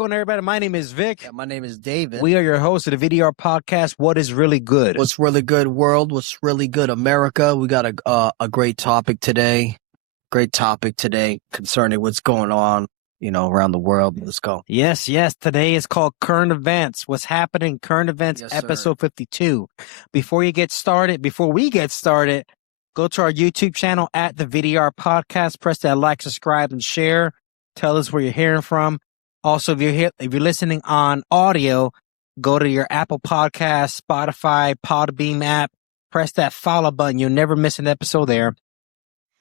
going, everybody? My name is Vic. Yeah, my name is David. We are your hosts of the V.D.R podcast. What is really good? What's really good, world? What's really good, America? We got a great topic today. Great topic today concerning what's going on, around the world. Let's go. Yes. Today is called Current Events. What's happening? Current Events, Yes, episode 52. Before we get started, go to our YouTube channel at the V.D.R podcast. Press that like, subscribe, and share. Tell us where you're hearing from. Also, if you're listening on audio, go to your Apple Podcast, Spotify, Podbeam app. Press that follow button. You'll never miss an episode there.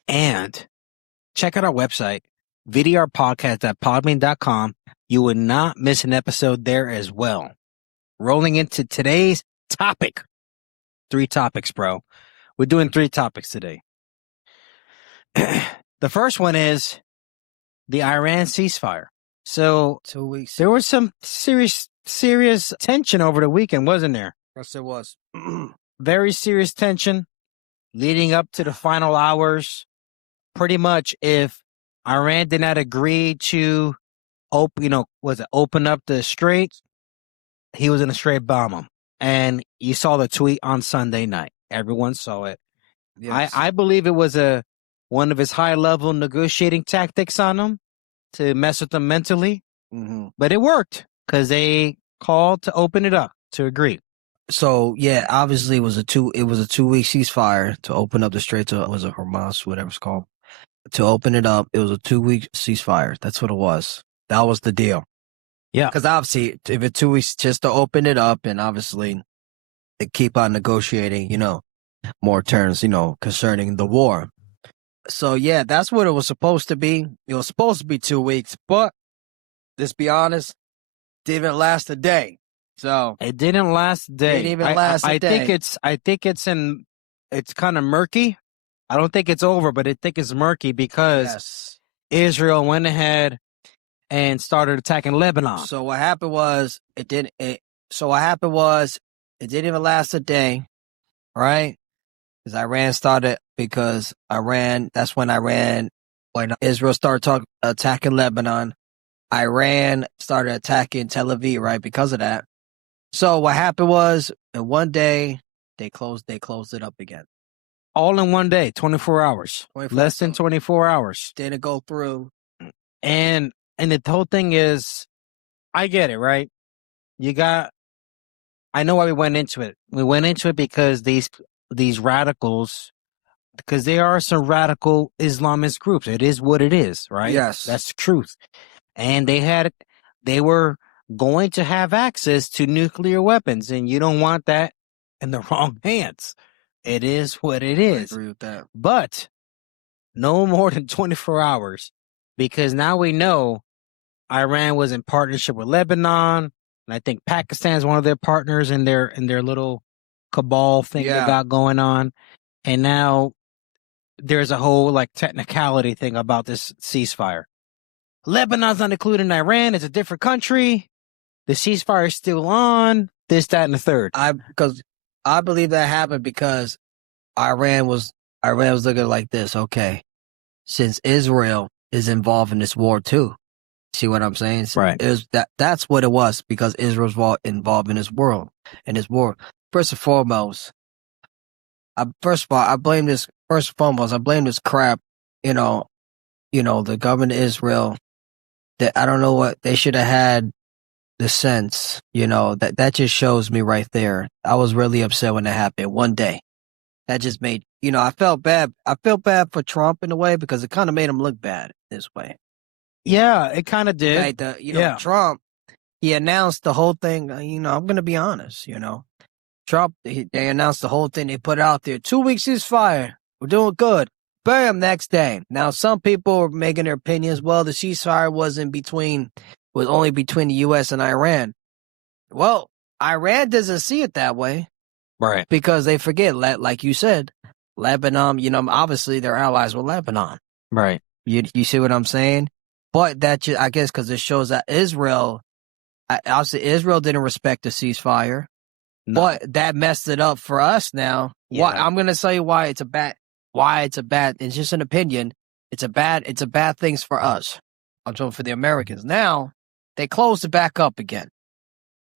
And check out our website, vdrpodcast.podbean.com. You will not miss an episode there as well. Rolling into today's topic. 3 topics, bro. We're doing 3 topics today. The first one is the Iran ceasefire. So 2 weeks. there was some serious tension over the weekend, wasn't there? Yes, it was. Very serious tension leading up to the final hours. Pretty much, if Iran did not agree to open up the straits, he was going to straight bomb them. And you saw the tweet on Sunday night. Everyone saw it. Yes. I believe it was one of his high-level negotiating tactics on them to mess with them mentally. Mm-hmm. But it worked because they called to open it up, to agree. So yeah, obviously it was a 2-week ceasefire to open up the Straits of Hormuz, whatever it's called. To open it up, it was a 2-week ceasefire. That's what it was. That was the deal. Yeah, because obviously, if it's 2 weeks just to open it up, and obviously they keep on negotiating, more terms, concerning the war. So yeah, that's what it was supposed to be. It was supposed to be 2 weeks, but let's be honest, didn't last a day. So it didn't last a day. Didn't even last a day. I think it's kind of murky. I don't think it's over, but I think it's murky because Israel went ahead and started attacking Lebanon. So what happened was it didn't even last a day, right? Because that's when Israel started attacking Lebanon, Iran started attacking Tel Aviv, right? Because of that. So what happened was, in one day, they closed it up again. All in one day, 24 hours. Less than 24 hours. Didn't go through. And the whole thing is, I get it, right? I know why we went into it. We went into it because these radicals, because there are some radical Islamist groups. It is what it is, right? Yes. That's the truth. And they were going to have access to nuclear weapons, and you don't want that in the wrong hands. It is what it is. I agree with that. But no more than 24 hours, because now we know Iran was in partnership with Lebanon, and I think Pakistan is one of their partners in their little cabal thing they got going on. And now there's a whole technicality thing about this ceasefire. Lebanon's not included in Iran. It's a different country. The ceasefire is still on. This, that, and the third. Because I believe that happened because Iran was looking like this. Okay, since Israel is involved in this war too, see what I'm saying? Right. That's what it was, because Israel's involved in this war. First and foremost, I blame this crap. The government of Israel. That I don't know what they should have had. The sense, that just shows me right there. I was really upset when that happened one day. That just made, I felt bad. I felt bad for Trump in a way, because it kind of made him look bad this way. Yeah, it kind of did. Trump, he announced the whole thing. I'm going to be honest, Trump, they announced the whole thing. They put it out there. 2 weeks ceasefire. We're doing good. Bam, next day. Now, some people are making their opinions. Well, the ceasefire was only between the U.S. and Iran. Well, Iran doesn't see it that way. Right. Because they forget, like you said, Lebanon, obviously they're allies with Lebanon. Right. You see what I'm saying? But I guess because it shows that Israel didn't respect the ceasefire. No. But that messed it up for us now. Yeah. I'm going to tell you why it's bad, it's just an opinion. It's a bad thing for us. I'm talking for the Americans. Now, they closed it back up again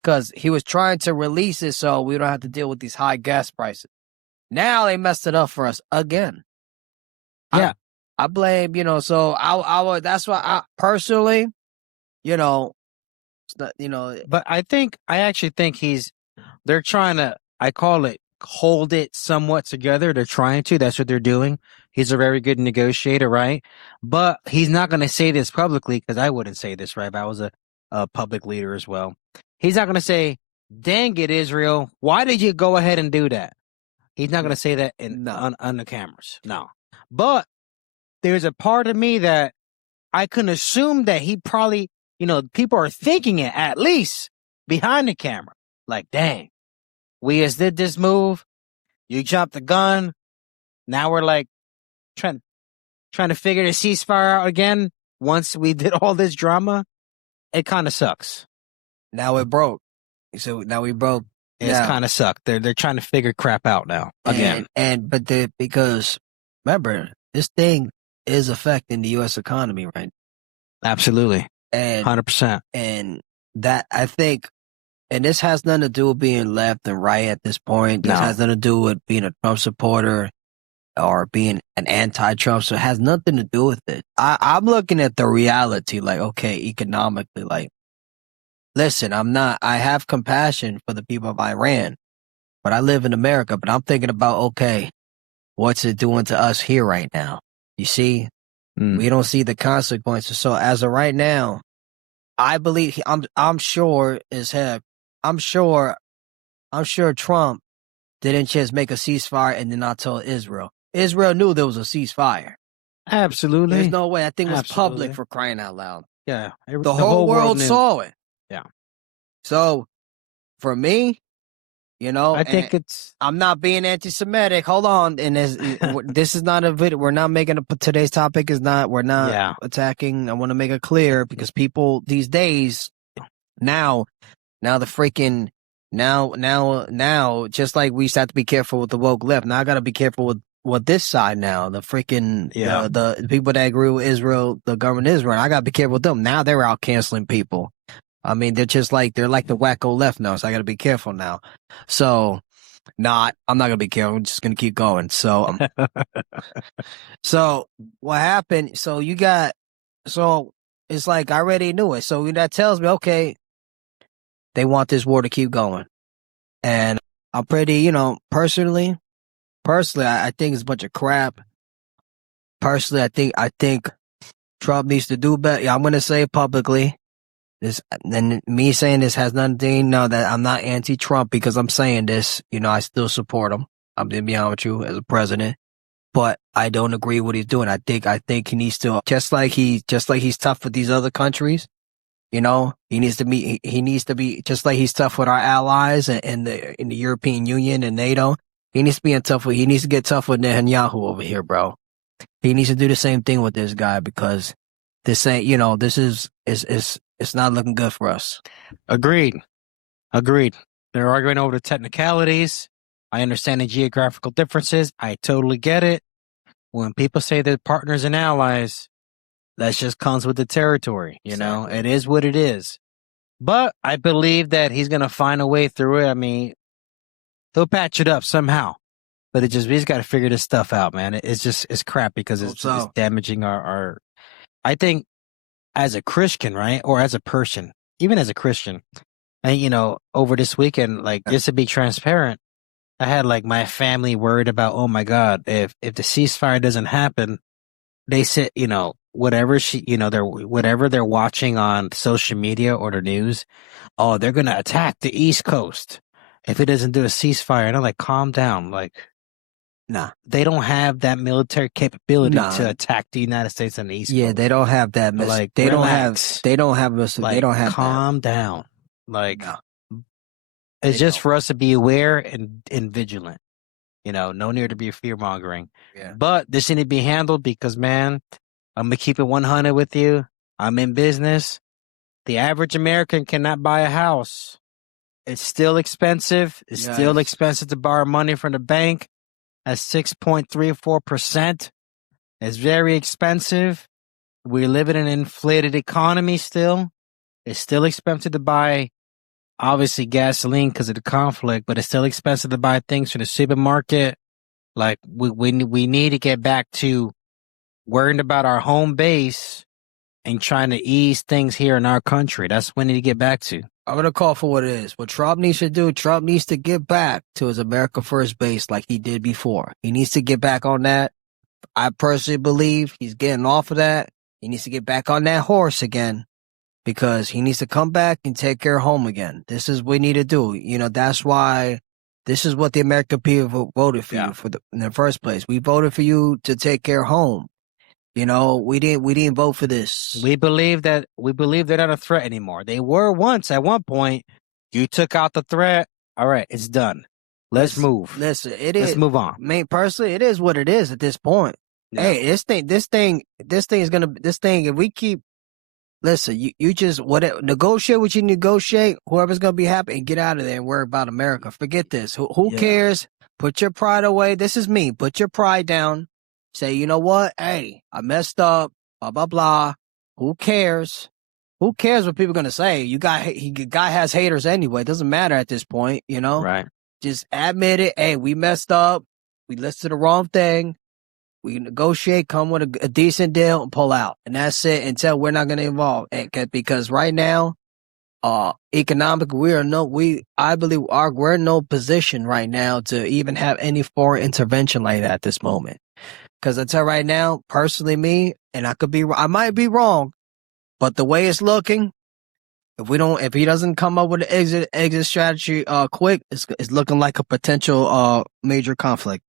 because he was trying to release it so we don't have to deal with these high gas prices. Now they messed it up for us again. Yeah. I blame, so I that's why I personally, it's not, But I actually think they're trying to, I call it, hold it somewhat together. They're trying to. That's what they're doing. He's a very good negotiator, right? But he's not going to say this publicly because I wouldn't say this, right? If I was a public leader as well. He's not going to say, dang it, Israel, why did you go ahead and do that? He's not going to say that on the cameras. No. But there's a part of me that I can assume that he probably, people are thinking it at least behind the camera. Like, dang, we just did this move. You jumped the gun. Now we're like trying to figure the ceasefire out again. Once we did all this drama, it kind of sucks. Now it broke. So now we broke. It's kind of sucked. They're trying to figure crap out now again. Because remember, this thing is affecting the U.S. economy, right? Absolutely. And 100%. And that, I think, and this has nothing to do with being left and right at this point. This has nothing to do with being a Trump supporter or being an anti-Trump. So it has nothing to do with it. I'm looking at the reality, like, okay, economically, like, listen, I have compassion for the people of Iran, but I live in America, but I'm thinking about, okay, what's it doing to us here right now? You see, we don't see the consequences. So as of right now, I believe I'm sure as heck. I'm sure Trump didn't just make a ceasefire and then not tell Israel. Israel knew there was a ceasefire. Absolutely. There's no way. That thing was public, for crying out loud. Yeah. The whole world saw it. Yeah. So for me, I think I'm not being anti-Semitic. Hold on. And this is not a video. We're not making today's topic is not, we're not attacking. I want to make it clear because people these days now the freaking now, just like we used to have to be careful with the woke left. Now I got to be careful with this side now. The freaking, the people that agree with Israel, the government of Israel, I got to be careful with them. Now they're out canceling people. I mean, they're like the wacko left now. So I got to be careful now. So I'm not going to be careful. I'm just going to keep going. So, so what happened? So it's like I already knew it. So that tells me, okay, they want this war to keep going. And I'm pretty, personally, I think it's a bunch of crap. Personally, I think Trump needs to do better. Yeah, I'm going to say it publicly. And me saying this has nothing to know that I'm not anti-Trump because I'm saying this. I still support him. I'm going to be honest with you as a president. But I don't agree with what he's doing. I think he needs to, just like he's tough with these other countries. He needs to be just like he's tough with our allies in the European Union and NATO. He needs to get tough with Netanyahu over here, bro. He needs to do the same thing with this guy because this ain't, this is it's not looking good for us. Agreed. They're arguing over the technicalities. I understand the geographical differences. I totally get it. When people say they're partners and allies, that just comes with the territory, Exactly. It is what it is. But I believe that he's going to find a way through it. I mean, he'll patch it up somehow. But we just got to figure this stuff out, man. It's crap because it's damaging our I think as a Christian, right? Or as a person, even as a Christian, and, over this weekend, like, just to be transparent, I had like my family worried about, oh my God, if the ceasefire doesn't happen, they said, whatever whatever they're watching on social media or the news, oh, they're gonna attack the East Coast if it doesn't do a ceasefire. And I'm like, calm down, like, nah, they don't have that military capability to attack the United States and the East Coast. Yeah, they don't have that. Like, they relax. don't have calm down. Like, it's just for us to be aware and vigilant. No need to be fear mongering. Yeah. But this need to be handled because, man, I'm going to keep it 100 with you. I'm in business. The average American cannot buy a house. It's still expensive. It's still expensive to borrow money from the bank at 6.34%. It's very expensive. We live in an inflated economy still. It's still expensive to buy, obviously, gasoline because of the conflict, but it's still expensive to buy things from the supermarket. Like, we need to get back to worrying about our home base and trying to ease things here in our country. That's what we need to get back to. I'm going to call for what it is. What Trump needs to do, Trump needs to get back to his America First base like he did before. He needs to get back on that. I personally believe he's getting off of that. He needs to get back on that horse again because he needs to come back and take care of home again. This is what we need to do. You know, that's why this is what the American people voted for you in the first place. We voted for you to take care of home. You know, we didn't vote for this. We believe they're not a threat anymore. They were once at one point. You took out the threat. All right, it's done. Let's move. Listen, Let's move on. Personally, it is what it is at this point. Yeah. Hey, this thing is gonna, if we keep, listen, you just, negotiate what you negotiate, whoever's gonna be happy and get out of there and worry about America. Forget this. Who cares? Put your pride away. This is me. Put your pride down. Say, you know what? Hey, I messed up, blah, blah, blah. Who cares? Who cares what people are going to say? Guy has haters anyway. It doesn't matter at this point, you know? Right. Just admit it. Hey, we messed up. We listened to the wrong thing. We negotiate, come with a decent deal and pull out. And that's it until we're not going to evolve. Because right now, economically, I believe we're in no position right now to even have any foreign intervention like that at this moment. Because I tell you right now, personally, me, and I might be wrong, but the way it's looking, if he doesn't come up with an exit strategy, quick, it's looking like a potential, major conflict.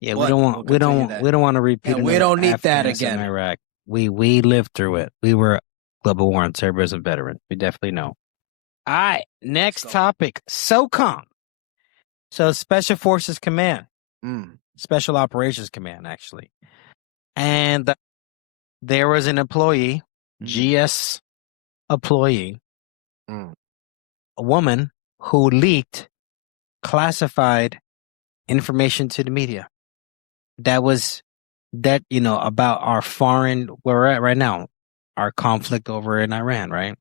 Yeah, we don't want to repeat. And we don't need that again. Iraq. We lived through it. We were global war on terrorism veterans. We definitely know. All right, next topic, SOCOM. So Special Forces Command. Special Operations Command, actually. And there was an employee, GS employee, a woman who leaked classified information to the media. About our where we're at right now, our conflict over in Iran, right?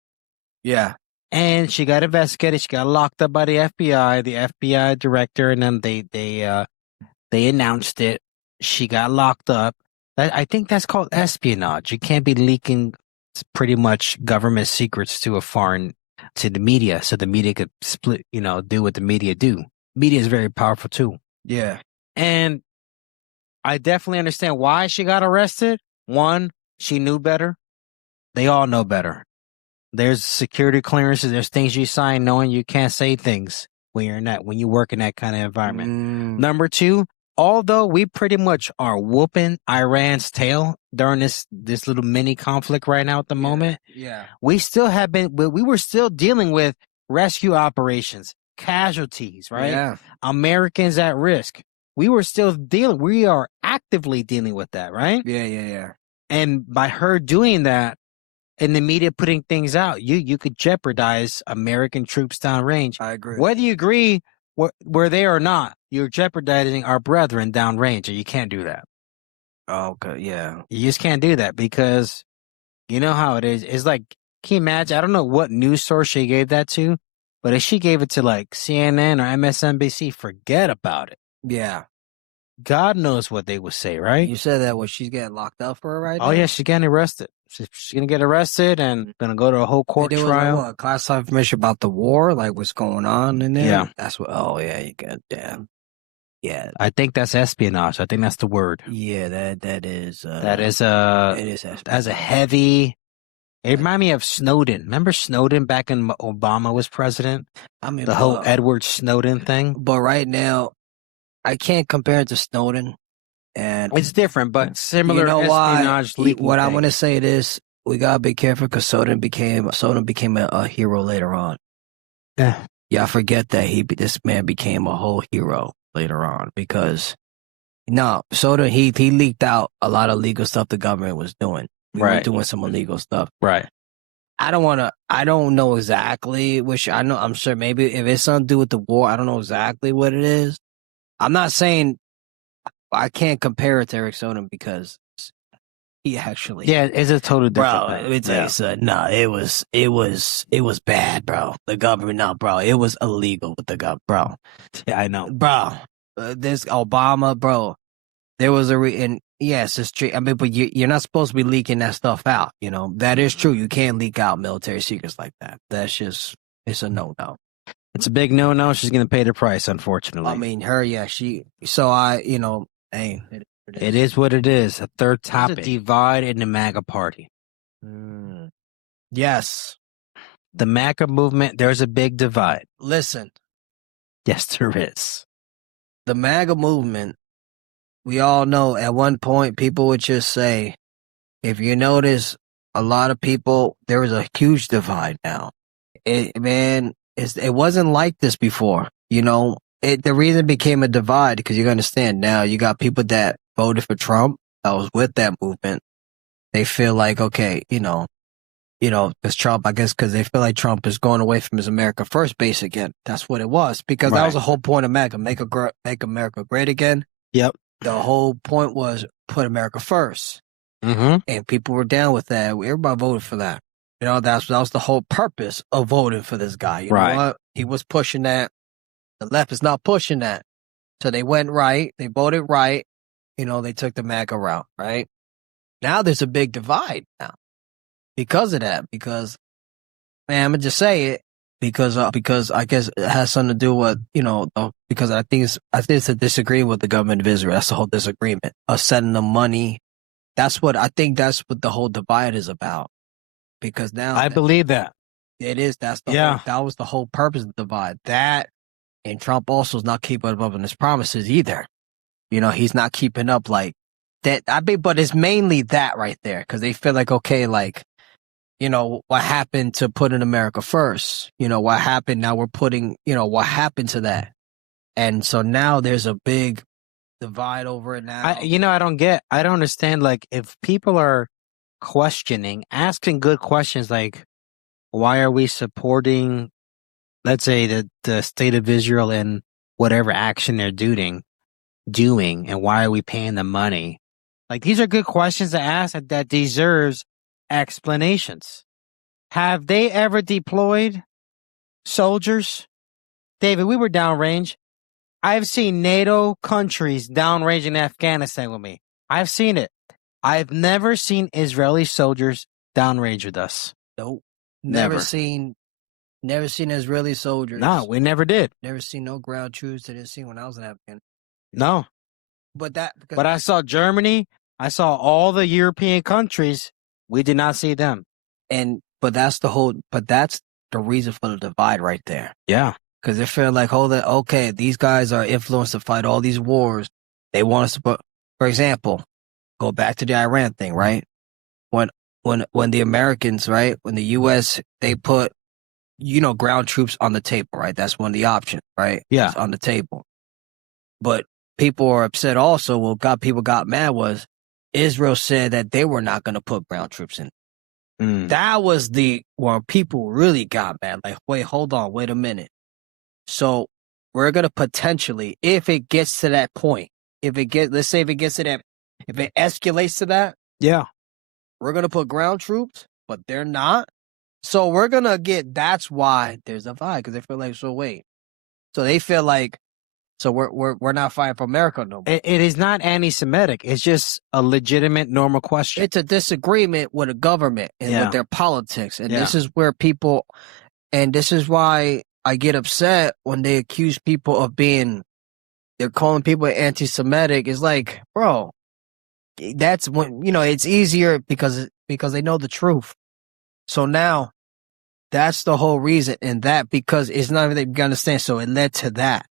Yeah. And she got investigated. She got locked up by the FBI director, and then they announced it. She got locked up. I think that's called espionage. You can't be leaking pretty much government secrets to the media, so the media could do what the media do. Media is very powerful too. Yeah. And I definitely understand why she got arrested. One, she knew better. They all know better. There's security clearances. There's things you sign knowing you can't say things when you work in that kind of environment. Number two, although we pretty much are whooping Iran's tail during this little mini conflict right now at the moment, we were still dealing with rescue operations, casualties, right? Yeah. Americans at risk. We are actively dealing with that, right? Yeah. And by her doing that and the media putting things out, you could jeopardize American troops downrange. I agree. Whether you agree were they or not, you're jeopardizing our brethren downrange, and you can't do that. Okay, yeah. You just can't do that because you know how it is. It's like, can you imagine? I don't know what news source she gave that to, but if she gave it to like CNN or MSNBC, forget about it. Yeah. God knows what they would say, right? You said that she's getting locked up for right now? Oh, yeah, she's getting arrested. She's going to get arrested and going to go to a whole court trial. Was classified information about the war, like what's going on in there? Yeah. That's what, oh, yeah, you got, damn. Yeah. I think that's espionage. I think that's the word. Yeah, that is. It is espionage. As a heavy. It reminded me of Snowden. Remember Snowden back when Obama was president? I mean, the whole Edward Snowden thing. But right now, I can't compare it to Snowden. And it's different, but similar. You know espionage. What I want to say is we gotta be careful because Snowden became a hero later on. Yeah, I forget that this man became a whole hero later on because Snowden he leaked out a lot of legal stuff the government was doing. We were doing some illegal stuff. Right. I don't know exactly I'm sure maybe if it's something to do with the war, I don't know exactly what it is. I'm not saying I can't compare it to Eric Snowden because He actually. Yeah, it's a totally different Bro, thing. let me tell you something. No, it was bad, bro. The government, no, bro, it was illegal with the government, bro. Yeah, I know. Bro, this Obama, bro, there was and yes, it's true. I mean, but you're not supposed to be leaking that stuff out, you know? That is true. You can't leak out military secrets like that. That's just, it's a no-no. It's a big no-no. She's going to pay the price, unfortunately. I mean, her, yeah, you know, hey. It is what it is. A third topic. There's a divide in the MAGA party. Yes. The MAGA movement, there's a big divide. Listen. Yes, there is. The MAGA movement, we all know at one point people would just say, if you notice, a lot of people, there is a huge divide now. It wasn't like this before, you know? The reason it became a divide, because you understand now, you got people that voted for Trump, that was with that movement. They feel like, okay, you know, because Trump, I guess, because they feel like Trump is going away from his America First base again. That's what it was, because that was the whole point of MAGA, make America great again. Yep. The whole point was put America first. Mm-hmm. And people were down with that. Everybody voted for that. You know, that was the whole purpose of voting for this guy. You know what? He was pushing that. The left is not pushing that. So they went right. They voted right. You know, they took the MAGA route, right? Now there's a big divide now because of that. Because, man, I'm going to just say it. Because I guess it has something to do with, you know, because I think it's a disagreement with the government of Israel. That's the whole disagreement of sending them money. That's what the whole divide is about. Because now I believe that it is. That was the whole purpose of the divide. That, and Trump also is not keeping up on his promises either. You know, he's not keeping up like that. But it's mainly that right there, because they feel like, okay, like, you know, what happened to putting America first? You know, what happened? Now we're putting, you know, what happened to that? And so now there's a big divide over it now. I don't understand. Like, if people are asking good questions, like, why are we supporting, let's say, the state of Israel in whatever action they're doing, and why are we paying them money? Like, these are good questions to ask that deserves explanations. Have they ever deployed soldiers? David, we were downrange. I've seen NATO countries downrange in Afghanistan with me. I've seen it. I've never seen Israeli soldiers downrange with us. Nope. Never seen Israeli soldiers. No, we never did. Never seen no ground troops. Didn't see when I was in Afghanistan. No. But I saw Germany. I saw all the European countries. We did not see them. But that's the reason for the divide right there. Yeah. Because they feel like, okay, these guys are influenced to fight all these wars. They want us to put, for example, go back to the Iran thing, right? When the Americans, right, when the U.S., they put, you know, ground troops on the table, right? That's one of the options, right? Yeah. It's on the table. But people are upset also. People got mad was Israel said that they were not going to put ground troops in. That was where people really got mad. Like, wait, hold on, wait a minute. So we're going to potentially, if it gets to that point, let's say if it gets to that, if it escalates to that, yeah, we're going to put ground troops, but they're not. So we're going to that's why there's a vibe, because they feel like, so wait. So they feel like, so we're not fighting for America no more. It is not anti-Semitic. It's just a legitimate, normal question. It's a disagreement with the government and with their politics. And this is where this is why I get upset when they accuse people of they're calling people anti-Semitic. It's like, bro, that's when, you know, it's easier because they know the truth. So now that's the whole reason. And that, because it's not even that you understand. So it led to that.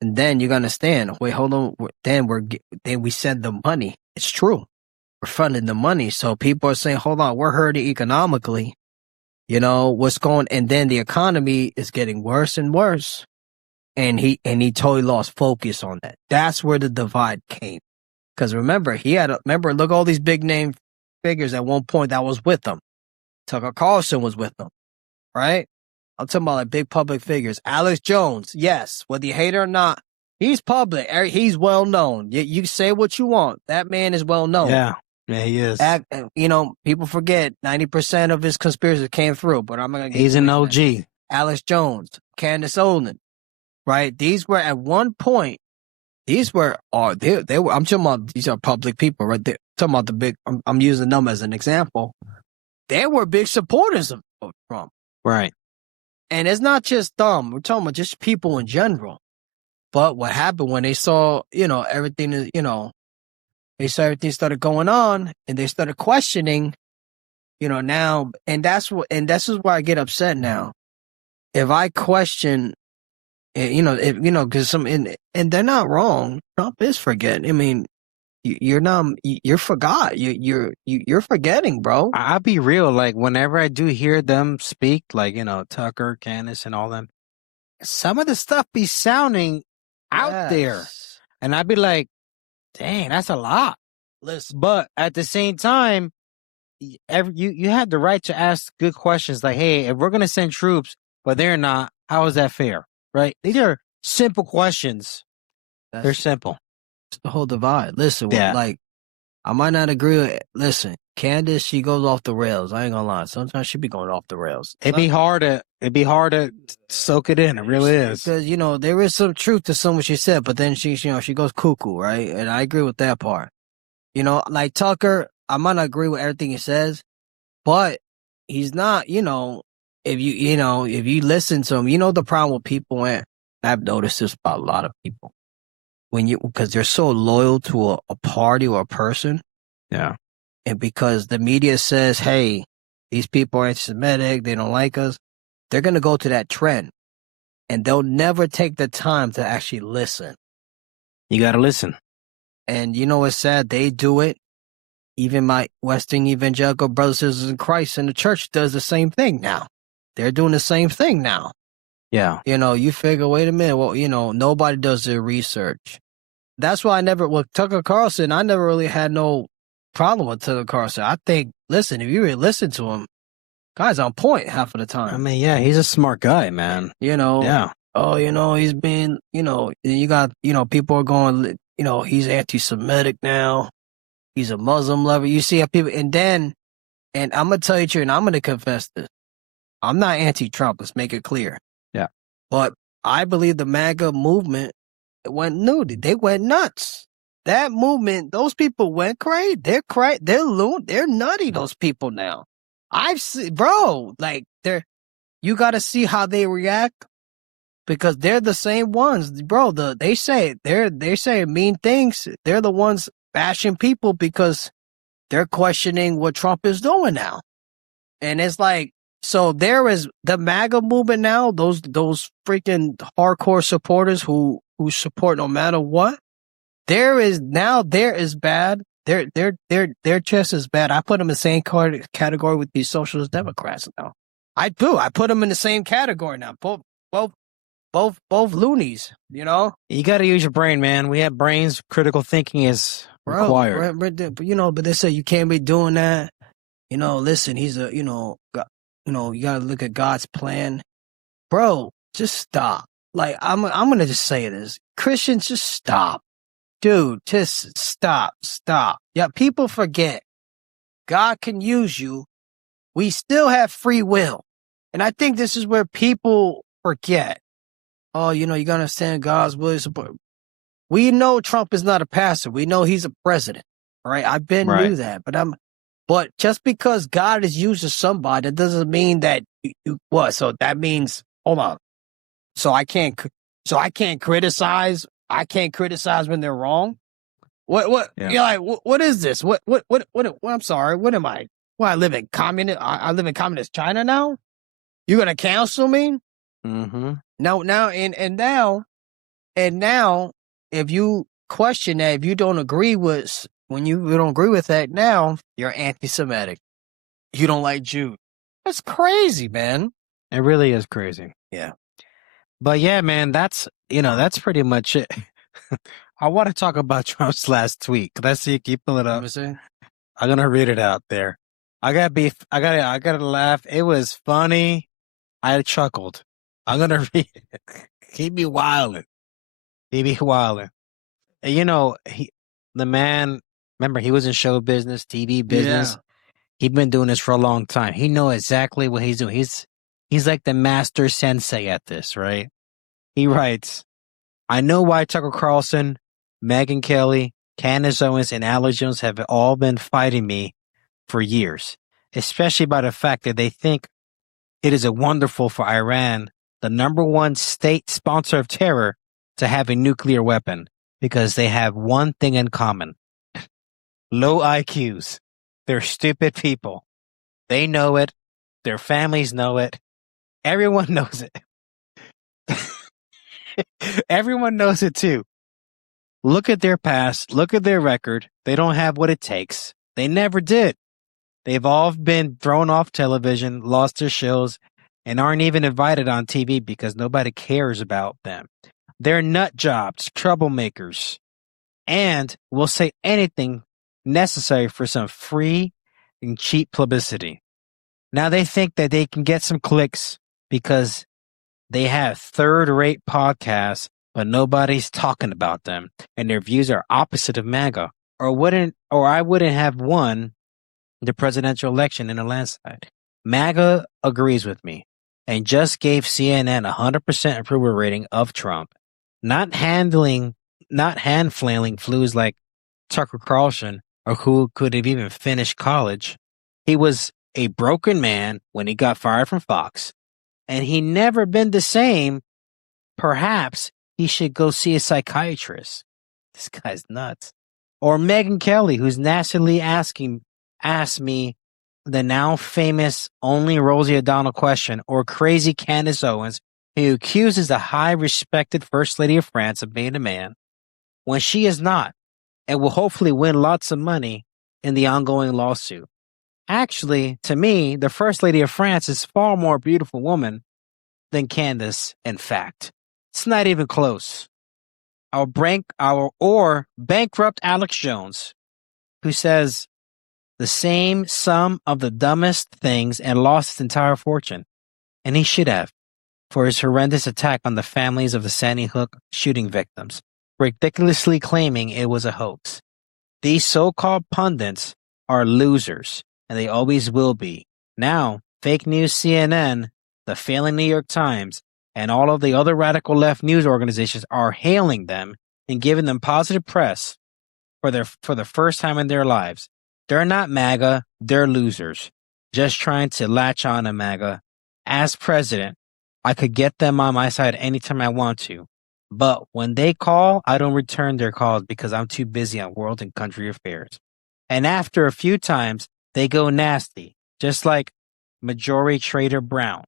And then you understand, wait, hold on. Then we send the money. It's true. We're funding the money. So people are saying, hold on, we're hurting economically. You know, what's going, and then the economy is getting worse and worse. And he totally lost focus on that. That's where the divide came. Because remember, look, all these big name figures at one point that was with him. Tucker Carlson was with them, right? I'm talking about like big public figures. Alex Jones, yes, whether you hate it or not, he's public. He's well known. You say what you want. That man is well known. Yeah. Yeah, he is. People forget 90% of his conspiracy came through, but I'm gonna get He's an OG. Alex Jones, Candace Owens, right? These were at one point. These were they were. I'm talking about these are public people, right? They're talking about the big. I'm using them as an example. They were big supporters of Trump, right? And it's not just them. We're talking about just people in general. But what happened when they saw, everything is, they saw everything started going on, and they started questioning, now, and this is why I get upset now. If I question, because and they're not wrong. Trump is forgetting. I mean, you're forgot. You're forgetting, bro. I'll be real. Like whenever I do hear them speak, like Tucker, Candace, and all them, some of the stuff be sounding out there, and I'd be like, "Dang, that's a lot." Listen, but at the same time, you have the right to ask good questions. Like, "Hey, if we're gonna send troops, but they're not, how is that fair?" Right? These are simple questions. They're simple. It's the whole divide. Listen, like, I might not agree with it. Listen, Candace, she goes off the rails. I ain't gonna lie. Sometimes she be going off the rails. It'd be hard to soak it in. It really is. Because, there is some truth to some what she said, but then she goes cuckoo, right? And I agree with that part. Like Tucker, I might not agree with everything he says, but he's not, if you listen to him, the problem with people, and I've noticed this about a lot of people. Because they're so loyal to a party or a person. Yeah. And because the media says, hey, these people are anti-Semitic, they don't like us, they're going to go to that trend. And they'll never take the time to actually listen. You got to listen. And what's sad? They do it. Even my Western evangelical brothers and sisters in Christ in the church does the same thing now. They're doing the same thing now. Yeah. You figure, wait a minute, well, nobody does their research. That's why with Tucker Carlson, I never really had no problem with Tucker Carlson. I think, listen, if you really listen to him, guy's on point half of the time. I mean, yeah, he's a smart guy, man. Yeah. Oh, he's been, you got, people are going, he's anti-Semitic now. He's a Muslim lover. You see how people, and I'm going to tell you the truth, and I'm going to confess this. I'm not anti-Trump. Let's make it clear. Yeah. But I believe the MAGA movement went nude. They went nuts. That movement, those people went crazy. They're crazy. They're loon. They're nutty. Those people now. I've seen, bro. Like you got to see how they react because they're the same ones, bro. They say mean things. They're the ones bashing people because they're questioning what Trump is doing now, and it's like. So there is the MAGA movement now. Those freaking hardcore supporters who support no matter what. There is bad. They're just as bad. I put them in the same category with these socialist Democrats now. I do. I put them in the same category now. Both loonies. You got to use your brain, man. We have brains. Critical thinking is required. But they say you can't be doing that. Listen, he's a you got to look at God's plan. Bro, just stop. Like, I'm going to just say this. Christians, just stop. Dude, just stop. Yeah, people forget. God can use you. We still have free will. And I think this is where people forget. Oh, you got to understand God's will. We know Trump is not a pastor. We know he's a president. All right? I've been knew that. But just because God is using somebody, that doesn't mean that you what? So that means, hold on. So I can't criticize. I can't criticize when they're wrong. What? Yeah. You're like, what is this? What? I'm sorry. What am I? I live in I live in communist China now. You're gonna cancel me? Mm-hmm. Now, if you question that, if you don't agree with. When you don't agree with that now, you're anti-Semitic. You don't like Jews. That's crazy, man. It really is crazy. Yeah. But yeah, man, that's pretty much it. I want to talk about Trump's last tweet. Let's see, keep pulling it up. I'm gonna read it out there. I gotta laugh. It was funny. I chuckled. I'm gonna read it. Keep me wildin'. And the man Remember, he was in show business, TV business. He's been doing this for a long time. He knows exactly what he's doing. He's like the master sensei at this, right? He writes, I know why Tucker Carlson, Megyn Kelly, Candace Owens, and Alex Jones have all been fighting me for years, especially by the fact that they think it is a wonderful for Iran, the number one state sponsor of terror, to have a nuclear weapon because they have one thing in common. Low IQs. They're stupid people. They know it. Their families know it. Everyone knows it. Everyone knows it too. Look at their past. Look at their record. They don't have what it takes. They never did. They've all been thrown off television, lost their shows, and aren't even invited on TV because nobody cares about them. They're nut jobs, troublemakers, and will say anything necessary for some free and cheap publicity. Now they think that they can get some clicks because they have third-rate podcasts, but nobody's talking about them, and their views are opposite of MAGA, or I wouldn't have won the presidential election in a landslide. MAGA agrees with me and just gave CNN 100% approval rating of Trump. Not hand-flailing flus like Tucker Carlson or who could have even finished college. He was a broken man when he got fired from Fox, and he never been the same. Perhaps he should go see a psychiatrist. This guy's nuts. Or Megyn Kelly, who's nastily asked me the now famous only Rosie O'Donnell question, or crazy Candace Owens, who accuses the high respected First Lady of France of being a man, when she is not, and will hopefully win lots of money in the ongoing lawsuit. Actually, to me, the First Lady of France is far more beautiful woman than Candace, in fact. It's not even close. Or bankrupt Alex Jones, who says the same sum of the dumbest things and lost his entire fortune. And he should have, for his horrendous attack on the families of the Sandy Hook shooting victims, ridiculously claiming it was a hoax. These so-called pundits are losers, and they always will be. Now, fake news CNN, the failing New York Times, and all of the other radical left news organizations are hailing them and giving them positive press for the first time in their lives. They're not MAGA, they're losers, just trying to latch on to MAGA. As president, I could get them on my side anytime I want to. But when they call, I don't return their calls because I'm too busy on world and country affairs. And after a few times, they go nasty, just like Majority Trader Brown.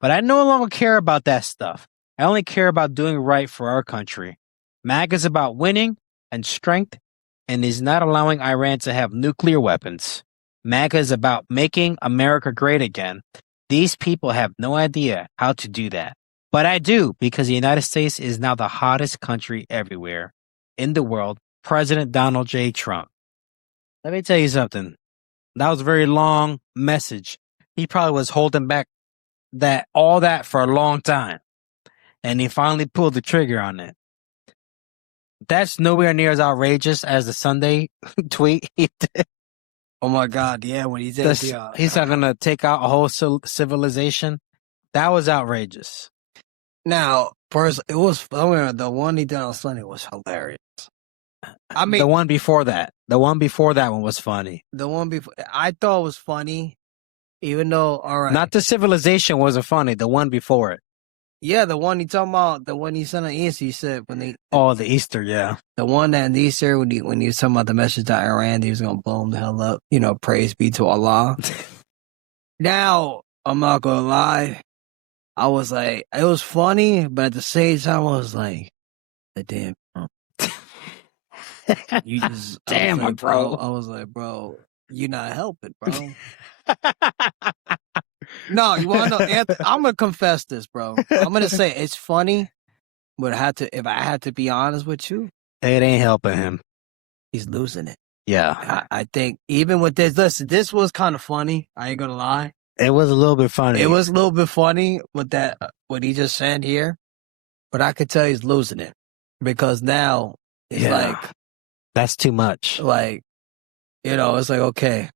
But I no longer care about that stuff. I only care about doing right for our country. MAGA is about winning and strength and is not allowing Iran to have nuclear weapons. MAGA is about making America great again. These people have no idea how to do that. But I do, because the United States is now the hottest country everywhere in the world. President Donald J. Trump. Let me tell you something. That was a very long message. He probably was holding back all that for a long time. And he finally pulled the trigger on it. That's nowhere near as outrageous as the Sunday tweet he did. Oh my God, yeah, when he did He's not going to take out a whole civilization. That was outrageous. Now, first, it was the one he did on Sunday was hilarious. I mean, the one before that one was funny. The one before, I thought it was funny, even though, all right. Not the civilization wasn't funny, the one before it. Yeah, the one he talking about, the one he sent on Easter, he said when they... Oh, the Easter, yeah. The one that in Easter, when he was talking about the message to Iran, he was going to blow him the hell up. You know, praise be to Allah. Now, I'm not going to lie. I was like, it was funny, but at the same time, I was like, damn. You just... Damn, like, bro. I was like, bro, you're not helping, bro. No, you want to know, Anthony, I'm going to confess this, bro. I'm going to say it's funny, but if I had to be honest with you, it ain't helping him. He's losing it. Yeah. I think even with this, listen, this was kind of funny. I ain't going to lie. It was a little bit funny. It was a little bit funny with that, what he just said here, but I could tell he's losing it because now it's like, that's too much. Like, You know, it's like, okay.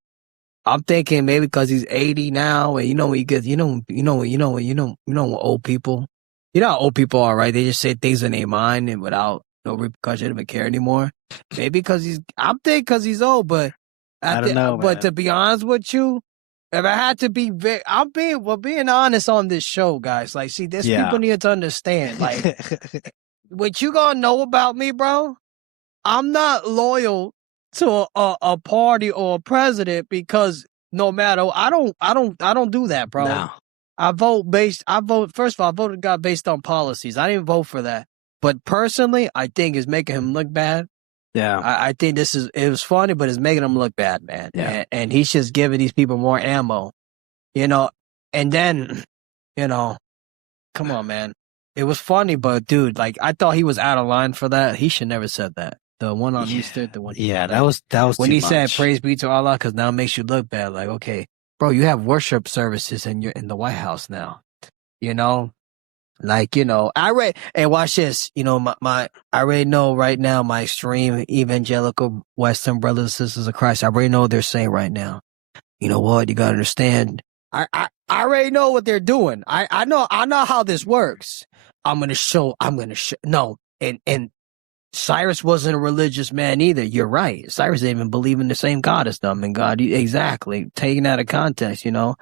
I'm thinking maybe because he's 80 now, and when you get, old people, you know how old people are, right? They just say things in their mind and without no repercussion, don't care anymore. Maybe I'm thinking because he's old, but I don't know, but man. to be honest with you, if I had to be, being honest on this show, guys. Like, see, this people need to understand, like, what you gonna know about me, bro? I'm not loyal to a party or a president because no matter I don't do that, bro. No. First of all, I voted God based on policies. I didn't vote for that. But personally, I think it's making him look bad. Yeah. I think it was funny, but it's making him look bad, man. Yeah. And he's just giving these people more ammo. And then, come on, man. It was funny, but dude, like I thought he was out of line for that. He should never said that. The one on Easter, the one. That was when too he much. said "Praise be to Allah," because now it makes you look bad. Like, okay, bro, you have worship services and you're in the White House now. I read and watch this. I already know right now my extreme evangelical Western brothers and sisters of Christ. I already know what they're saying right now. You know what? You gotta understand. I already know what they're doing. I know how this works. I'm gonna show. No, and Cyrus wasn't a religious man either. You're right. Cyrus didn't even believe in the same God as them. And God, exactly, taken out of context, I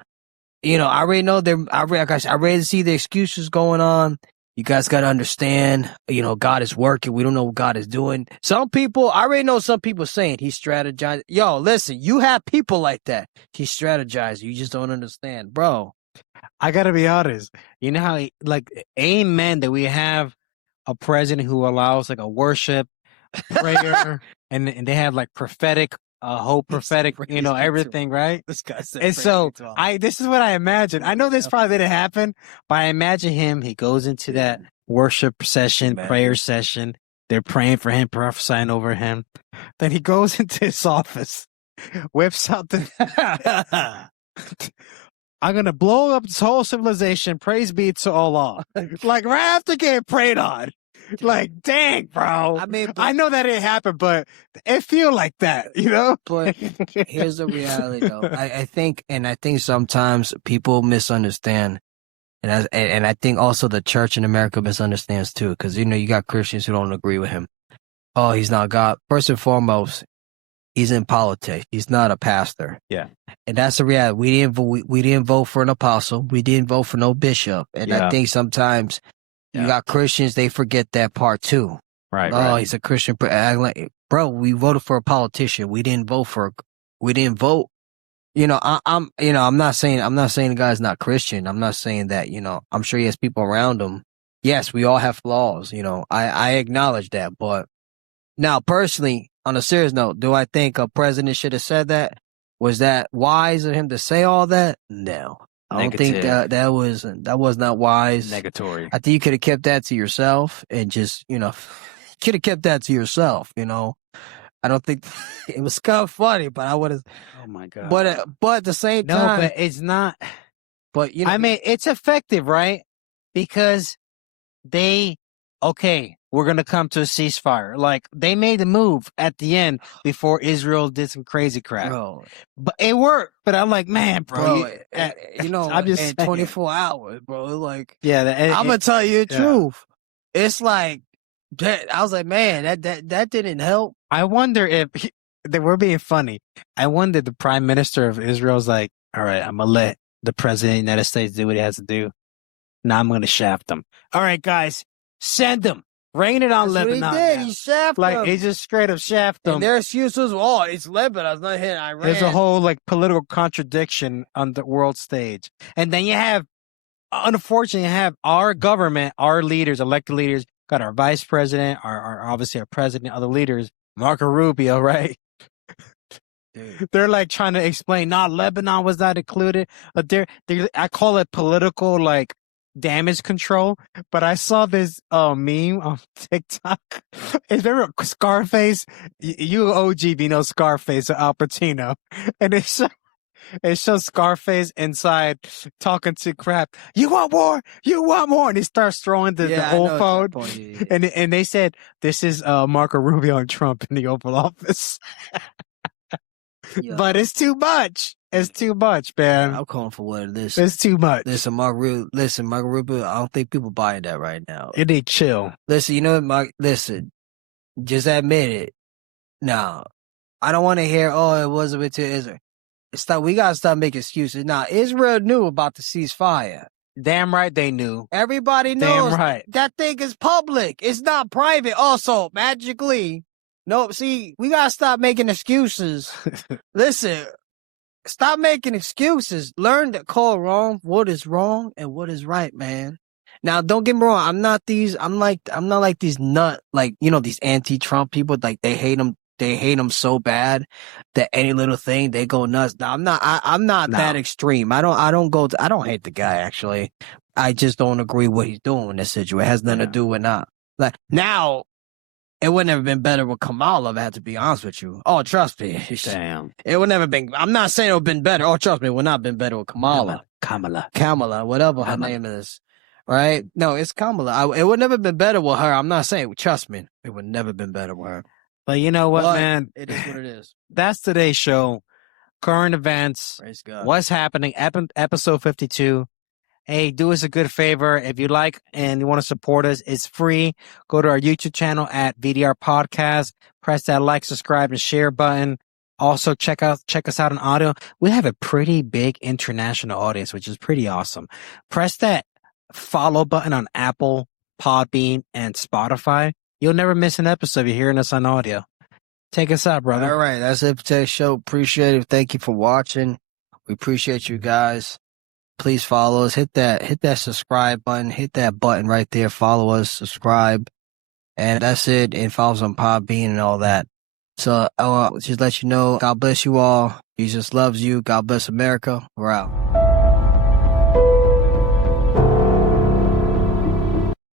already know I already see the excuses going on. You guys got to understand, God is working. We don't know what God is doing. I already know some people saying he's strategizing. Yo, listen, you have people like that. He's strategizing. You just don't understand, bro. I got to be honest. You know how, amen that we have a president who allows like a worship, prayer, and they have like prophetic, prophetic, everything, right? This guy said, and so this is what I imagine. I know this probably didn't happen, but I imagine him. He goes into that worship session, prayer session. They're praying for him, prophesying over him. Then he goes into his office, whips out the. I'm going to blow up this whole civilization. Praise be to Allah. Like, right after getting prayed on. Like, dang, bro. I know that didn't happen, but it feel like that, But here's the reality, though. I think sometimes people misunderstand. And I think also the church in America misunderstands, too. Because, you got Christians who don't agree with him. Oh, he's not God. First and foremost, he's in politics. He's not a pastor. Yeah. And that's the reality. We didn't vote for an apostle. We didn't vote for no bishop. And I think sometimes you got Christians, they forget that part too. Right. Oh, he's a Christian. Bro, we voted for a politician. We didn't vote. I'm not saying the guy's not Christian. I'm not saying that, I'm sure he has people around him. Yes, we all have flaws. I acknowledge that. But now personally, on a serious note, do I think a president should have said that? Was that wise of him to say all that? No. I don't think that was not wise. Negatory. I think you could have kept that to yourself and just, could have kept that to yourself, I don't think it was kind of funny, but I would have. Oh my God. But at the same time. No, but it's not. But, I mean, it's effective, right? Because we're going to come to a ceasefire. Like, they made the move at the end before Israel did some crazy crap. Bro. But it worked. But I'm like, man, bro. I'm just 24 hours, bro. Like, I'm going to tell you the truth. It's like, I was like, man, that didn't help. I wonder if, we're being funny. I wonder the prime minister of Israel's like, all right, I'm going to let the president of the United States do what he has to do. Now I'm going to shaft him. All right, guys, send him. Rain it on Lebanon. What he did. He shafted him. He just straight up shafted him. And their excuse was, it's Lebanon. It's not hitting Iran. There's a whole political contradiction on the world stage. And then unfortunately, you have our government, our leaders, elected leaders, got our vice president, obviously our president, other leaders, Marco Rubio, right? Dude. They're like trying to explain, Lebanon was not included. But I call it political, damage control, but I saw this meme on TikTok. It's very Scarface. You OG know Scarface or Al Pacino, and it shows Scarface inside talking to crap. You want more? You want more? And he starts throwing the whole phone. And they said this is Marco Rubio and Trump in the Oval Office. But it's too much. It's too much, man. I'm calling for what it is. It's too much. Listen, Margaruba, I don't think people buying that right now. It need chill. Listen, you know what, listen, just admit it. No, I don't want to hear, oh, it wasn't until Israel. We got to stop making excuses. Now, Israel knew about the ceasefire. Damn right they knew. Everybody knows. Damn right. That thing is public. It's not private. Also, magically. No, see, we got to stop making excuses. Listen, stop making excuses. Learn to call wrong what is wrong and what is right, man. Now, don't get me wrong. I'm not like these these anti-Trump people. Like, they hate him. They hate him so bad that any little thing they go nuts. Now, I'm not that extreme. I don't hate the guy, actually. I just don't agree what he's doing in this situation. It has nothing to do with not. Like, now, it would never been better with Kamala, I have to be honest with you. Oh, trust me. Damn. It would never been. I'm not saying it would have been better. Oh, trust me, it would not have been better with Kamala. Kamala, whatever her name is. Right? No, it's Kamala. It would never been better with her. I'm not saying, trust me, it would never been better with her. But you know what, man? It is what it is. That's today's show. Current events. Praise God. What's happening? Episode 52. Hey, do us a good favor. If you like and you want to support us, it's free. Go to our YouTube channel at V.D.R. Podcast. Press that like, subscribe, and share button. Also, check us out on audio. We have a pretty big international audience, which is pretty awesome. Press that follow button on Apple, Podbean, and Spotify. You'll never miss an episode if you're hearing us on audio. Take us out, brother. All right, that's it for today's show. Appreciate it. Thank you for watching. We appreciate you guys. Please follow us. Hit that subscribe button. Hit that button right there. Follow us, subscribe. And that's it. And follow us on Podbean and all that. So just let you know, God bless you all. Jesus loves you. God bless America. We're out.